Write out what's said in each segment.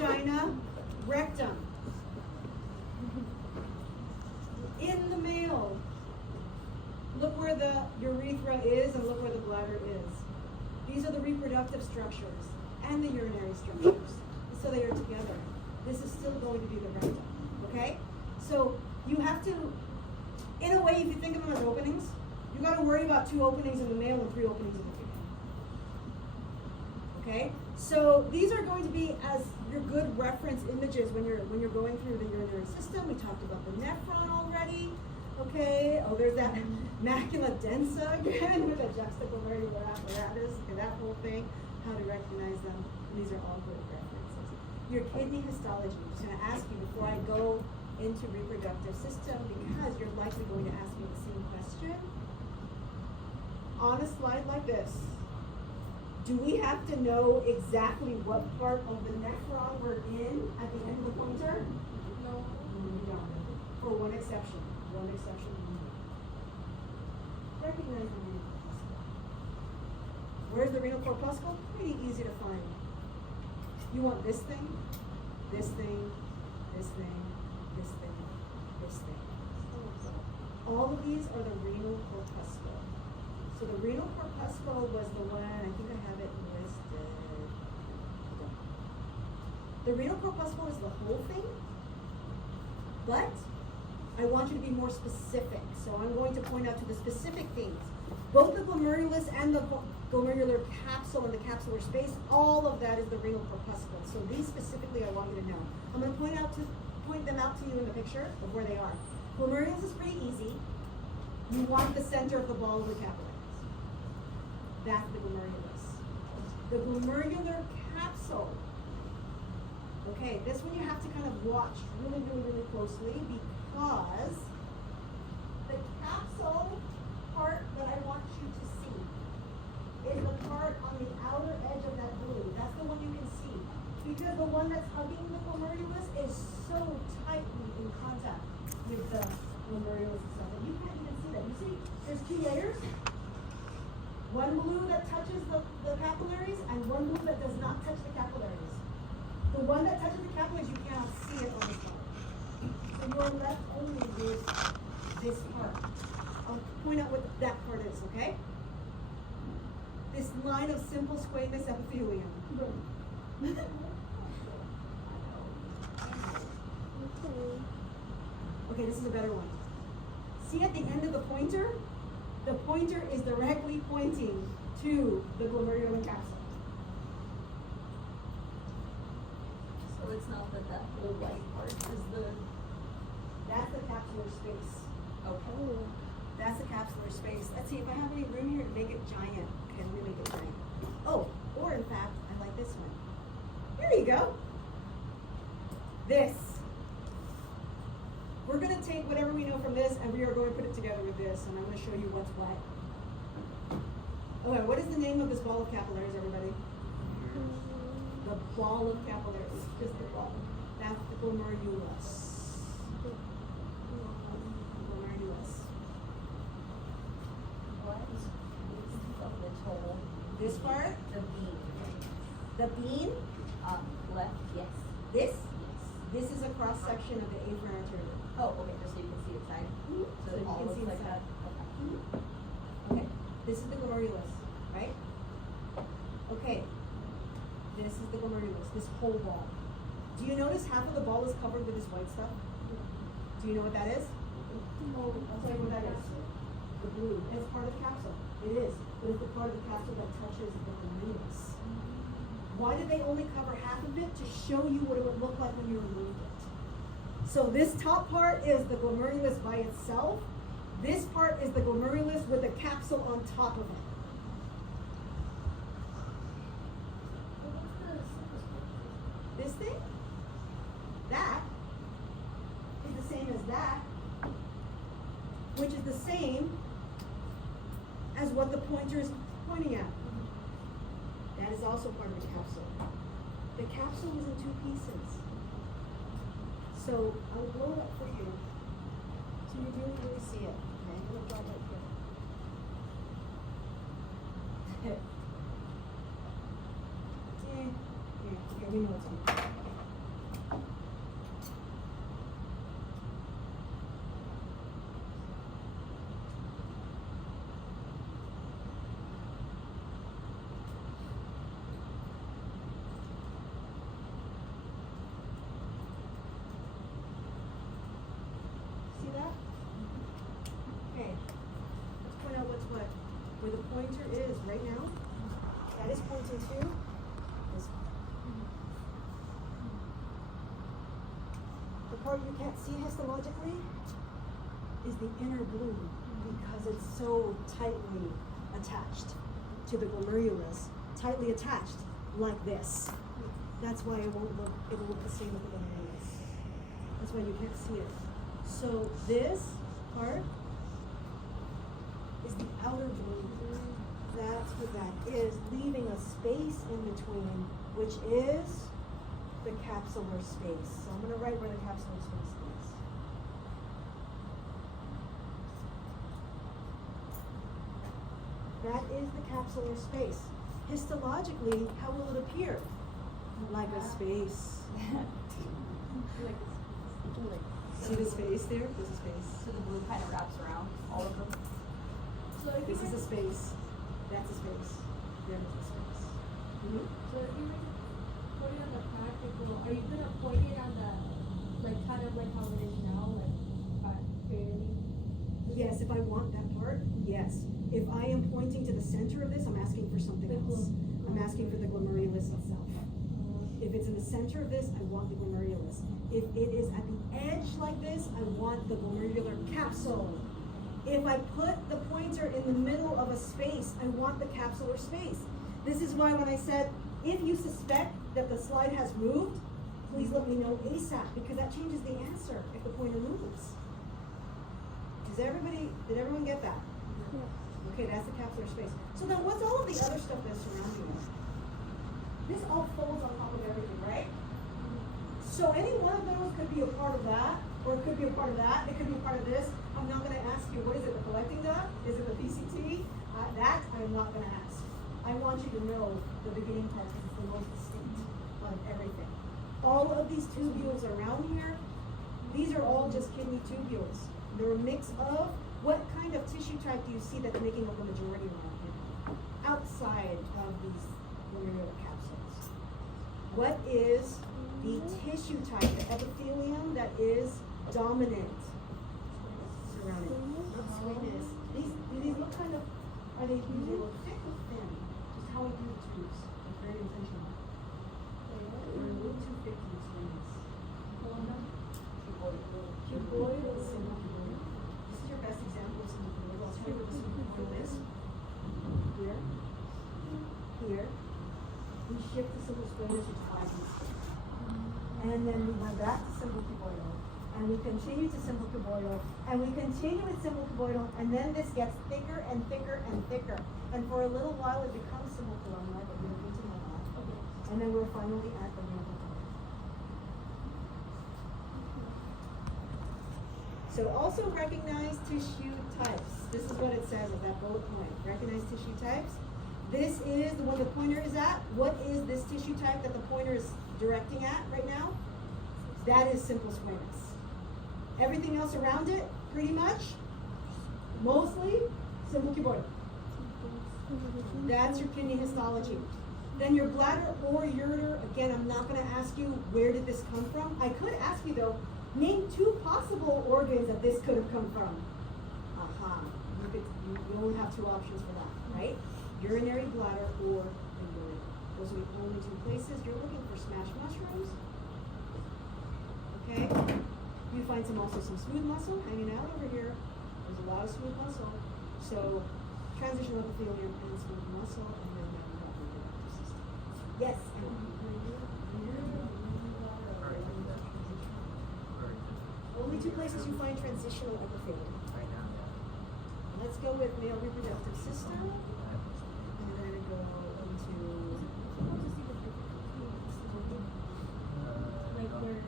vagina, rectum. In the male, look where the urethra is and look where the bladder is. These are the reproductive structures and the urinary structures. So they are together. This is still going to be the rectum, okay? So you have to, in a way, if you think of them as openings, you got to worry about 2 openings in the male and 3 openings in the female. Okay? So these are going to be as your good reference images when you're going through the urinary system. We talked about the nephron already. Okay? Oh, there's that macula densa again with a juxtaglomerular apparatus. Okay, that whole thing. How to recognize them. These are all good references. Your kidney histology. I'm just going to ask you before I go into reproductive system, because you're likely going to ask me the same question. On a slide like this, do we have to know exactly what part of the nephron we're in at the end of the pointer? No. We don't. For one exception. One exception. Recognize the renal corpuscle. Where's the renal corpuscle? Pretty easy to find. You want this thing, this thing, this thing, this thing, this thing. All of these are the renal corpuscle. So the renal corpuscle was the one, I think I have it listed. The renal corpuscle is the whole thing, but I want you to be more specific. So I'm going to point out to the specific things. Both the glomerulus and the glomerular capsule and the capsular space, all of that is the renal corpuscle. So these specifically I want you to know. I'm going to point them out to you in the picture of where they are. Glomerulus is pretty easy. You want the center of the ball of the capillaries. That's the glomerulus. The glomerular capsule. Okay, this one you have to kind of watch really, really, really closely because the capsule part that I want you to see is the part on the outer edge of that blue. That's the one you can see. Because the one that's hugging the glomerulus is so tightly in contact with the glomerulus itself. And you can't even see that. You see, there's 2 layers. One blue that touches the capillaries and one blue that does not touch the capillaries. The one that touches the capillaries, you cannot see it on this part. So you are left only with this part. I'll point out what that part is, okay? This line of simple squamous epithelium. Okay, this is a better one. See at the end of the pointer? The pointer is directly pointing to the glomerular capsule. So it's not that whole white part is That's the capsular space. okay. That's the capsular space. Let's see if I have any room here to make it giant. Okay, let me make it giant. Oh, or in fact, I like this one. Here you go. This. We're going to take whatever we know from this and we are going to put it together with this, and I'm going to show you what's what. Okay, what is the name of this ball of capillaries, everybody? The ball of capillaries, just the ball. That's the glomerulus. Glomerulus. What is of the total? This part? The beam. The bean? Left, yes. This? Yes. This is a cross section of the afferent artery. Oh, okay, just so you can see it side. So you all can looks see like inside. that. Okay, this is the glomerulus, right? Okay, this is the glomerulus, this whole ball. Do you notice half of the ball is covered with this white stuff? Do you know what that is? I'll tell you what that is. The blue. It's part of the capsule. It is. But it's the part of the capsule that touches the glomerulus. Why did they only cover half of it? To show you what it would look like when you removed it. So this top part is the glomerulus by itself. This part is the glomerulus with the capsule on top of it. This thing? That is the same as that, which is the same as what the pointer is pointing at. That is also part of the capsule. The capsule is in 2 pieces. So I'll blow it up for you so you don't really see it. Okay, I'm going to draw it right here. Okay, we know it's on. pointing to, this part. The part you can't see histologically is the inner blue because it's so tightly attached to the glomerulus, tightly attached like this. That's why it'll look the same with the glomerulus. That's why you can't see it. So this part is the outer blue. That's what that is, leaving a space in between, which is the capsular space. So I'm going to write where the capsular space is. That is the capsular space. Histologically, how will it appear? Like a space. See the space there? There's a space. So the blue kind of wraps around all of them. So if This you is a were- space. That's a space. There is a space. Mhm. So if you were to put it on the practical, are you gonna point it on the, like kind of like how it is now, like barely? Yes, if I want that part, yes. If I am pointing to the center of this, I'm asking for something The else. glom- I'm asking for the glomerulus itself. If it's in the center of this, I want the glomerulus. If it is at the edge like this, I want the glomerular capsule. If I put the pointer in the middle of a space, I want the capsular space. This is why when I said, if you suspect that the slide has moved, please let me know ASAP, because that changes the answer if the pointer moves. Did everyone get that? Okay, that's the capsular space. So then what's all of the other stuff that's surrounding it? This all folds on top of everything, right? So any one of those could be a part of that, or it could be a part of that, it could be a part of this. I'm not gonna ask you, what is it, the collecting duct? Is it the PCT? That I'm not gonna ask. I want you to know the beginning part because it's the most distinct of everything. All of these tubules around here, these are all just kidney tubules. They're a mix of, what kind of tissue type do you see that's making up the majority around here? Outside of these glomerular capsules. What is the tissue type, the epithelium that is dominant surrounding? Not squamous. These look kind of, are they thick or thin? Just how we do the tubes. It's very intentional. They're a little too thick to be squamous. Cuboid or simple cuboid. This is your best example of simple cuboid. I'll tell you what the simple cuboid is. Here. Here. We shift to simple squamous, which is 5 weeks. And then we went back to simple cuboidal. And we continue to simple cuboidal. And we continue with simple cuboidal. And then this gets thicker and thicker and thicker. And for a little while it becomes simple columnar, but we don't need to know that. And then we're finally at the mantle part. So also recognize tissue types. This is what it says at that bullet point. Recognize tissue types. This is the one the pointer is at. What is this tissue type that the pointer is directing at right now? That is simple squamous. Everything else around it, pretty much, mostly simple cuboidal. That's your kidney histology. Then your bladder or ureter, again, I'm not gonna ask you where did this come from. I could ask you though, name 2 possible organs that this could have come from. Aha, you only have 2 options for that, right? Urinary bladder or the urine. Those are the only 2 places. You're looking for smashed mushrooms. Okay? You find also some smooth muscle hanging out over here. There's a lot of smooth muscle. So transitional epithelium and smooth muscle, and then we have the reproductive system. Yes. Only 2 places you find transitional epithelium. Let's go with male reproductive system. And we're gonna go into Like where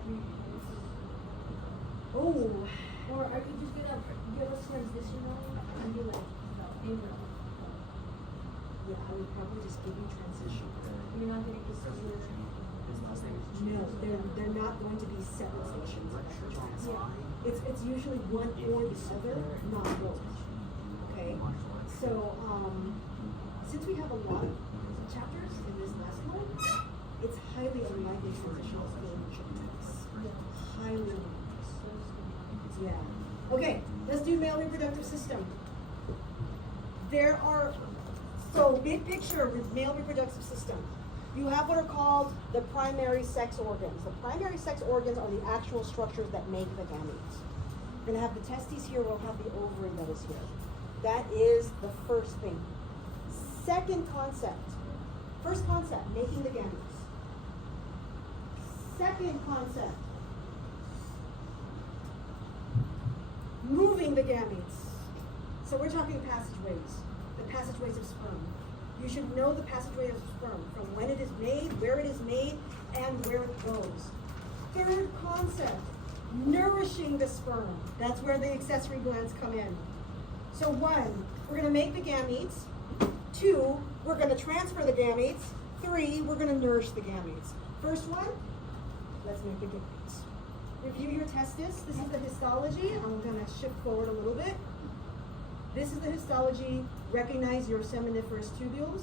oh, or are you just gonna give us transitional and be like, no, yeah, I would probably just give you transition. you're not gonna just do it. No, they're not going to be separate sections of the trans. Yeah. It's usually one or the other, not both. Okay? So, since we have a lot of chapters in this lesson, it's highly unlikely transitional epithelial types. Highly unlikely. Yeah. Okay, let's do male reproductive system. There are So big picture with male reproductive system. You have what are called the primary sex organs. The primary sex organs are the actual structures that make the gametes. We're gonna have the testes here, we'll have the ovary that is here. That is the first thing. Second concept. First concept, making the gametes. Second concept, moving the gametes. So we're talking passageways, the passageways of sperm. You should know the passageway of sperm, from when it is made, where it is made, and where it goes. Third concept, nourishing the sperm. That's where the accessory glands come in. So 1, we're gonna make the gametes. 2, we're gonna transfer the gametes. 3, we're gonna nourish the gametes. First one, let's make the gametes. Review your testis. This is the histology. I'm gonna shift forward a little bit. This is the histology. Recognize your seminiferous tubules.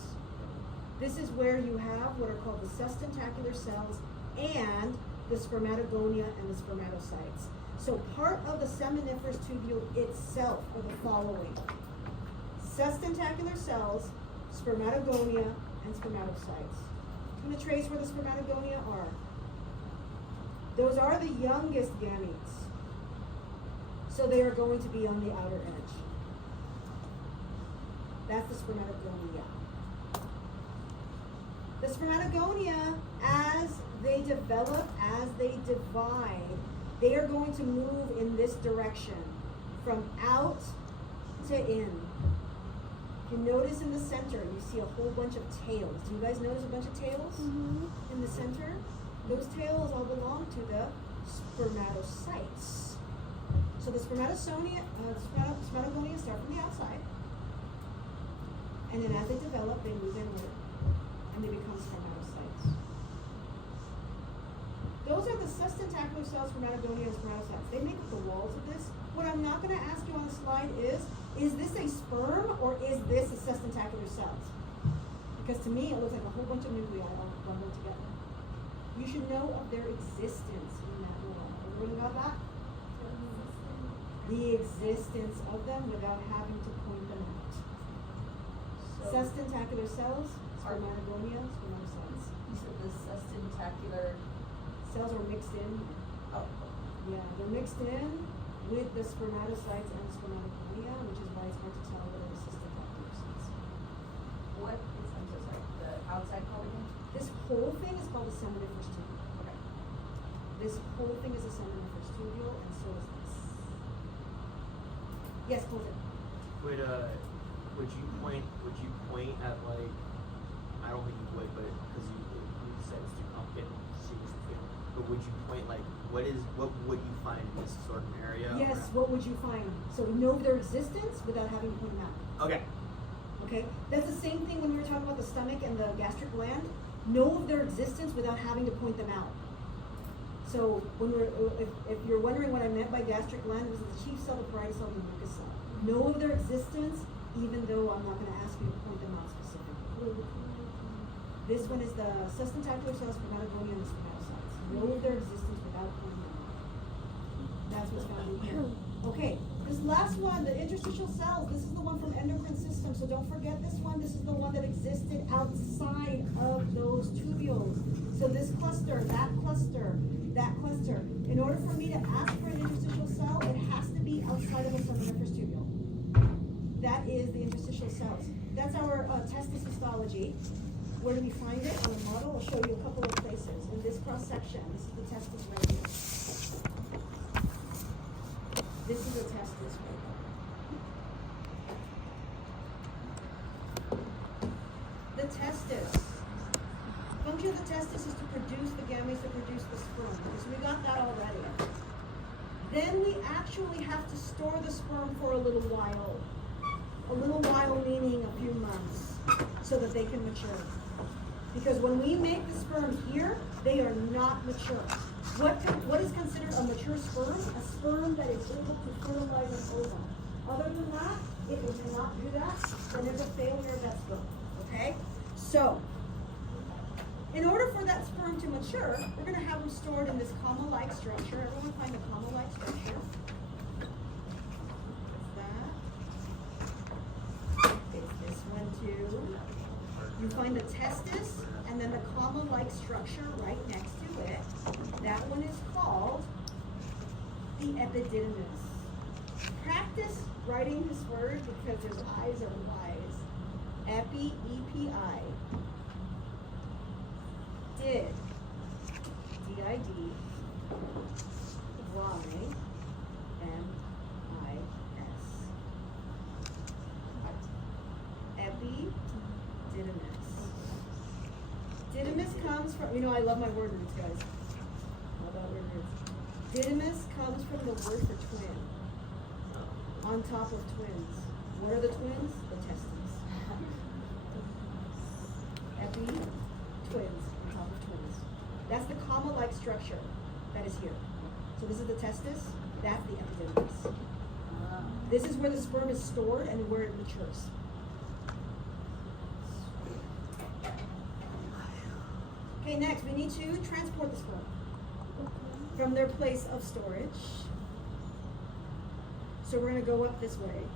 This is where you have what are called the sustentacular cells and the spermatogonia and the spermatocytes. So part of the seminiferous tubule itself are the following: sustentacular cells, spermatogonia, and spermatocytes. I'm going to trace where the spermatogonia are. Those are the youngest gametes. So they are going to be on the outer edge. That's the spermatogonia. The spermatogonia, as they develop, as they divide, they are going to move in this direction, from out to in. If you notice in the center, you see a whole bunch of tails. Do you guys notice a bunch of tails in the center? Those tails all belong to the spermatocytes. So the spermatogonia start from the outside, and then as they develop, they move inward, and they become spermatocytes. Those are the sustentacular cells, spermatogonia, and spermatocytes. They make up the walls of this. What I'm not going to ask you on the slide is this a sperm or is this a sustentacular cells? Because to me, it looks like a whole bunch of nuclei all bundled together. You should know of their existence in that wall. Everyone got that? The existence of them without having to point them out. Sustentacular cells, spermatogonia, spermatocytes. You said the sustentacular. Cells are mixed in. Oh. Yeah, they're mixed in with the spermatocytes and the spermatogonia, which is why it's hard to tell whether it's sustentacular cells. What is, I'm so sorry, the outside called again? This whole thing is called a seminiferous tubule. Okay. This whole thing is a seminiferous tubule, and so is this. Yes, Colton. Would you point at, like, I don't think you would, but because you said it's too complicated to see this thing, but would you point, like, what would you find in this sort of area? Yes, what would you find? So know their existence without having to point them out. Okay. Okay? That's the same thing when we were talking about the stomach and the gastric gland. Know of their existence without having to point them out. So when if you're wondering what I meant by gastric gland, this is the chief cell, the parietal cell, and the mucus cell. Know of their existence, even though I'm not going to ask you to point them out specifically. This one is the sustentacular cells, spermatogonia, and the spermatocytes. Know of their existence without pointing them out. That's what's found in here. Okay, this last one, the interstitial cells, this is the one from endocrine system, so don't forget this one. This is the one that existed outside of those tubules. So this cluster, that cluster, that cluster. In order for me to ask for an interstitial cell, it has to be outside of a seminiferous tubule. That is the interstitial cells. That's our testis histology. Where do we find it? On a model, I'll show you a couple of places. In this cross section, this is the testis right here. This is a testis right here. The testis. Function of the testis is to produce the gametes, to produce the sperm. So we got that already. Then we actually have to store the sperm for a little while. A little while meaning a few months, so that they can mature. Because when we make the sperm here, they are not mature. What is considered a mature sperm? A sperm that is able to fertilize an ovum. Other than that, if it cannot do that, then there's a failure of that sperm. Okay? So, in order for that sperm to mature, we're going to have them stored in this comma-like structure. Everyone find a comma-like structure. That's that. It's this one too. You find the testis and then the comma-like structure right next to it. That one is called the epididymis. Practice writing this word because there's I's or Y's. Epi, E-P-I. Did. D-I-D. Y-M-I-S. Epididymis. Didymis comes from, you know, I love my word roots, guys. How about word roots? Didymis comes from the word for twin. On top of twins. What are the twins? The testes. Epi, twins, on top of twins. That's the comma-like structure that is here. So this is the testis, that's the epididymis. This is where the sperm is stored and where it matures. Okay, next, we need to transport the sperm from their place of storage. So we're going to go up this way.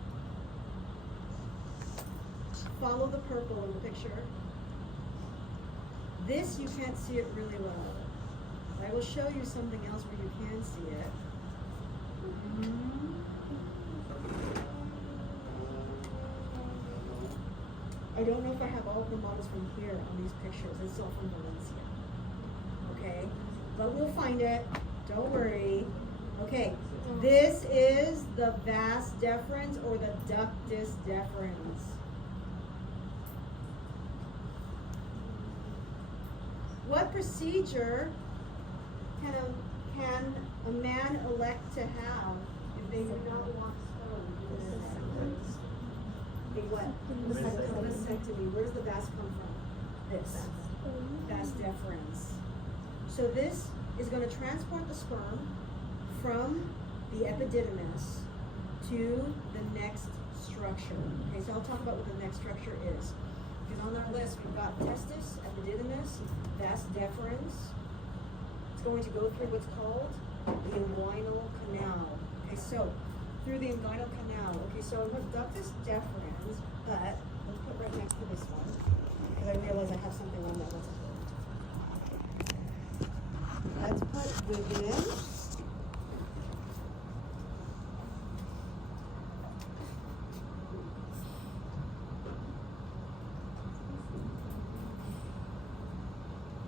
Follow the purple in the picture. This, you can't see it really well. I will show you something else where you can see it. I don't know if I have all of the models from here on these pictures. It's all from Valencia. Okay? But we'll find it. Don't worry. Okay. This is the vas deferens or the ductus deferens. What procedure can a man elect to have if they do not want sperm? A what? Vasectomy. Where does the vas come from? This. Vas deferens. So this is going to transport the sperm from the epididymis to the next structure. Okay, so I'll talk about what the next structure is. Because on our list, we've got testis, epididymis, vas deferens. It's going to go through what's called the inguinal canal. Okay, so through the inguinal canal. Okay, so I put ductus deferens, but let's put right next to this one because I realize I have something on that. Let's put within.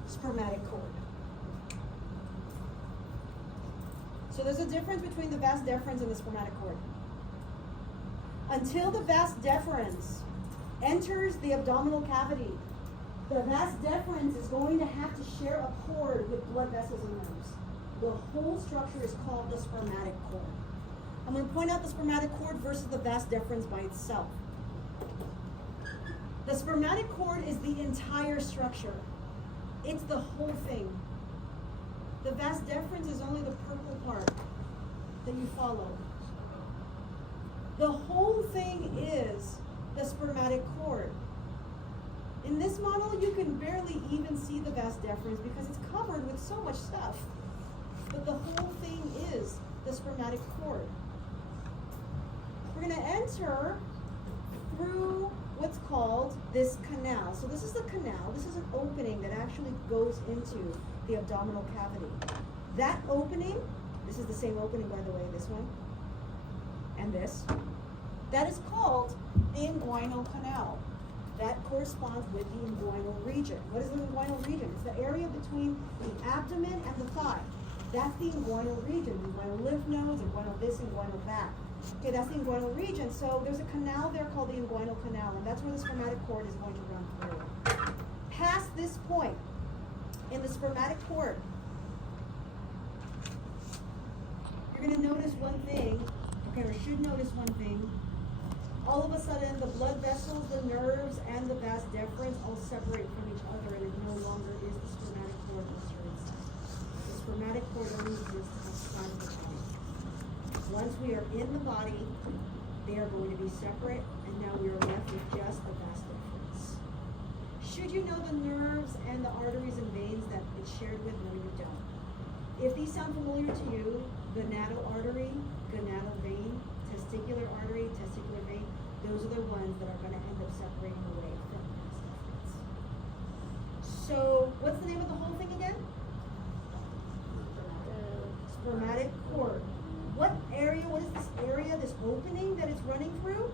Spermatic cord. So there's a difference between the vas deferens and the spermatic cord. Until the vas deferens enters the abdominal cavity, the vas deferens is going to have to share a cord with blood vessels and nerves. The whole structure is called the spermatic cord. I'm going to point out the spermatic cord versus the vas deferens by itself. The spermatic cord is the entire structure. It's the whole thing. The vas deferens is only the purple part that you follow. The whole thing is the spermatic cord. In this model, you can barely even see the vas deferens because it's covered with so much stuff. But the whole thing is the spermatic cord. We're going to enter through what's called this canal. So this is the canal. This is an opening that actually goes into the abdominal cavity. That opening, this is the same opening, by the way, this one, and this, that is called the inguinal canal. That corresponds with the inguinal region. What is the inguinal region? It's the area between the abdomen and the thigh. That's the inguinal region. Inguinal lymph nodes, inguinal this, inguinal that. Okay, that's the inguinal region. So there's a canal there called the inguinal canal, and that's where the spermatic cord is going to run through. Past this point in the spermatic cord, you're going to notice one thing, okay, or should notice one thing. All of a sudden, the blood vessels, the nerves, and the vas deferens all separate from each other, and it no longer is the spermatic cord that serves us. The spermatic cord only exists outside of the body. Once we are in the body, they are going to be separate, and now we are left with just the vas deferens. Should you know the nerves and the arteries and veins that it's shared with? No, you don't. If these sound familiar to you, gonadal artery, gonadal vein, testicular artery, testicular vein, those are the ones that are going to end up separating away from vas deferens. So, what's the name of the whole thing again? Spermatic cord. What area, what is this area, this opening that it's running through?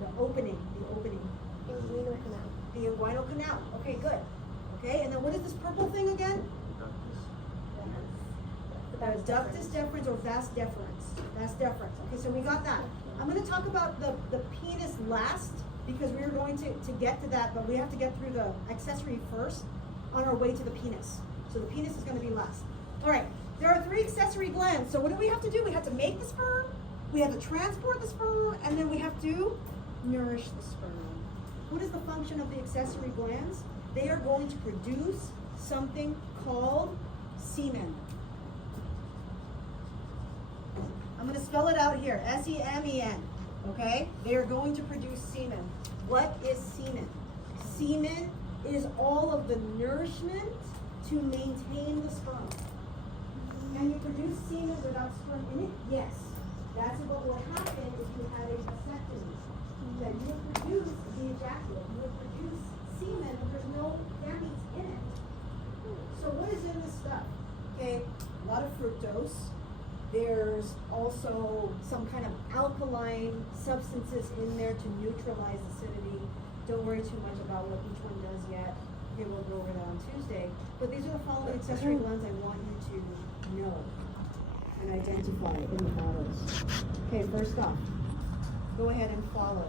The opening. The inguinal canal. Okay, good. Okay, and then what is this purple thing again? Ductus deferens or vas deferens. Vas deferens. Okay, so we got that. I'm going to talk about the penis last because we're going to get to that, but we have to get through the accessory first on our way to the penis. So the penis is going to be last. All right, there are 3 accessory glands. So what do we have to do? We have to make the sperm, we have to transport the sperm, and then we have to nourish the sperm. What is the function of the accessory glands? They are going to produce something called semen. I'm going to spell it out here, S-E-M-E-N, okay? They are going to produce semen. What is semen? Semen is all of the nourishment to maintain the sperm. Can you produce semen without sperm in it? Yes. That's what will happen if you had a vasectomy. That you would produce the ejaculate, you would produce semen, but there's no gametes in it. So what is in this stuff? Okay, a lot of fructose. There's also some kind of alkaline substances in there to neutralize acidity. Don't worry too much about what each one does yet. Okay, we'll go over that on Tuesday. But these are the following accessory glands I want you to know and identify in the models. Okay, first off, go ahead and follow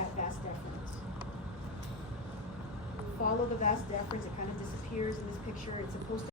that vas deferens. Follow the vas deferens. It kind of disappears in this picture. It's supposed to